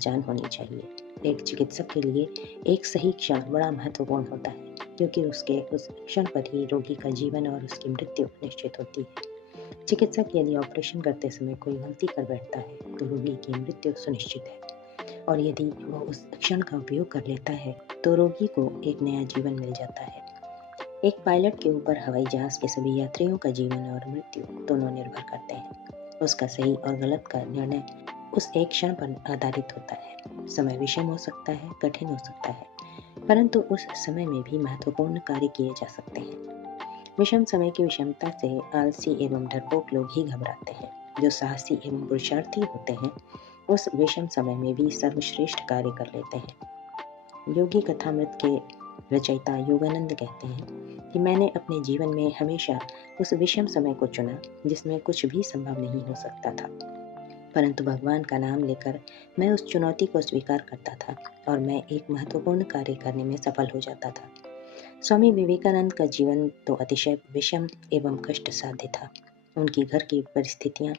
पहचान होनी चाहिए। एक चिकित्सक के लिए एक सही क्षण बड़ा महत्वपूर्ण होता है, क्योंकि उसके उस क्षण पर ही रोगी का जीवन और उसकी मृत्यु निश्चित होती है। चिकित्सक यदि ऑपरेशन करते समय कोई गलती कर बैठता है, तो रोगी की मृत्यु सुनिश्चित है, और यदि वह उस क्षण का उपयोग कर लेता है, तो रोगी को एक नया जीवन मिल जाता है। एक पायलट के ऊपर हवाई जहाज के सभी यात्रियों का जीवन और मृत्यु दोनों निर्भर करते हैं। उसका सही और गलत का निर्णय उस एक क्षण पर आधारित होता है। समय विषम हो सकता है, कठिन हो सकता है, परंतु उस समय में भी महत्वपूर्ण कार्य किए जा सकते हैं। विषम समय की विषमता से आलसी एवं डरपोक लोग ही घबराते हैं। जो साहसी एवं पुरुषार्थी होते हैं, उस विषम समय में भी सर्वश्रेष्ठ कार्य कर लेते हैं। योगी कथामृत के रचयिता योगानंद कहते हैं कि मैंने अपने जीवन में हमेशा उस विषम समय को चुना जिसमें कुछ भी संभव नहीं हो सकता था, परंतु भगवान का नाम लेकर मैं उस चुनौती को स्वीकार करता था और मैं एक महत्वपूर्ण कार्य करने में सफल हो जाता था। स्वामी विवेकानंद का जीवन तो अतिशय विषम एवं कष्ट साध्य था। उनकी घर की परिस्थितियां,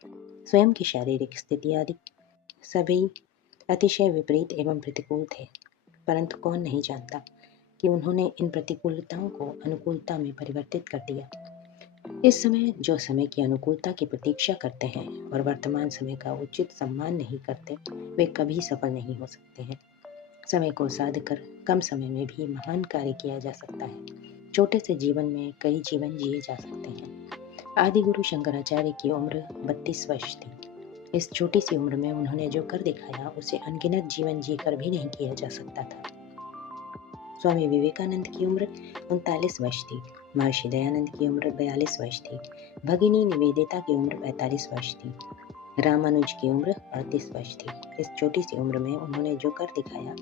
स्वयं की शारीरिक स्थिति आदि सभी अतिशय विपरीत एवं प्रतिकूल थे, परंतु कौन नहीं जानता कि उन्होंने इन प्रतिकूलताओं को अनुकूलता में परिवर्तित कर दिया। इस समय जो समय की अनुकूलता की प्रतीक्षा करते हैं और वर्तमान समय का उचित सम्मान नहीं करते, वे कभी सफल नहीं हो सकते हैं। समय को साध कर कम समय में भी महान कार्य किया जा सकता है। छोटे से जीवन में कई जीवन जिए जा सकते हैं। आदि गुरु शंकराचार्य की उम्र 32 वर्ष थी। इस छोटी सी उम्र में उन्होंने जो कर दिखाया, उसे अनगिनत जीवन जीकर भी नहीं किया जा सकता था। स्वामी विवेकानंद की उम्र 39 वर्ष थी। महर्षि दयानंद की उम्र 42 वर्ष थी। भगिनी निवेदिता की उम्र 45 वर्ष थी। रामानुज की उम्र 38 वर्ष थी। इस छोटी सी उम्र में उन्होंने जो कर दिखाया,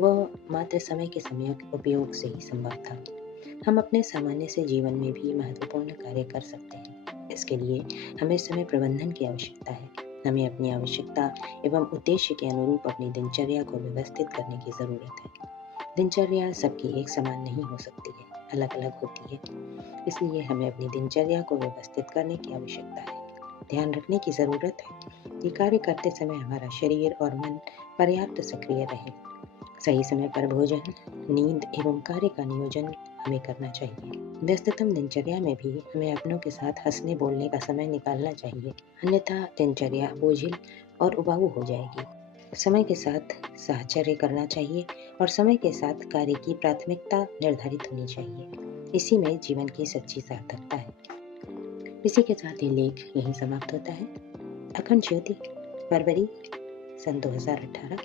वह मात्र समय के सम्यक उपयोग से ही संभव था। हम अपने सामान्य से जीवन में भी महत्वपूर्ण कार्य कर सकते हैं। इसके लिए हमें समय प्रबंधन की आवश्यकता है। हमें अपनी आवश्यकता एवं उद्देश्य के अनुरूप अपनी दिनचर्या को व्यवस्थित करने की जरूरत है। दिनचर्या सबकी एक समान नहीं हो सकती है, अलग अलग होती है। इसलिए हमें अपनी दिनचर्या को व्यवस्थित करने की आवश्यकता है। ध्यान रखने की जरूरत है कि कार्य करते समय हमारा शरीर और मन पर्याप्त सक्रिय रहे। सही समय पर भोजन, नींद एवं कार्य का नियोजन हमें करना चाहिए। व्यस्ततम दिनचर्या में भी हमें अपनों के साथ हंसने बोलने का समय निकालना चाहिए, अन्यथा दिनचर्या बोझिल और उबाऊ हो जाएगी। समय के साथ साहचर्य करना चाहिए और समय के साथ कार्य की प्राथमिकता निर्धारित होनी चाहिए। इसी में जीवन की सच्ची सार्थकता है। इसी के साथ ये लेख यहीं समाप्त होता है। अखंड ज्योति, फरवरी सन 2018।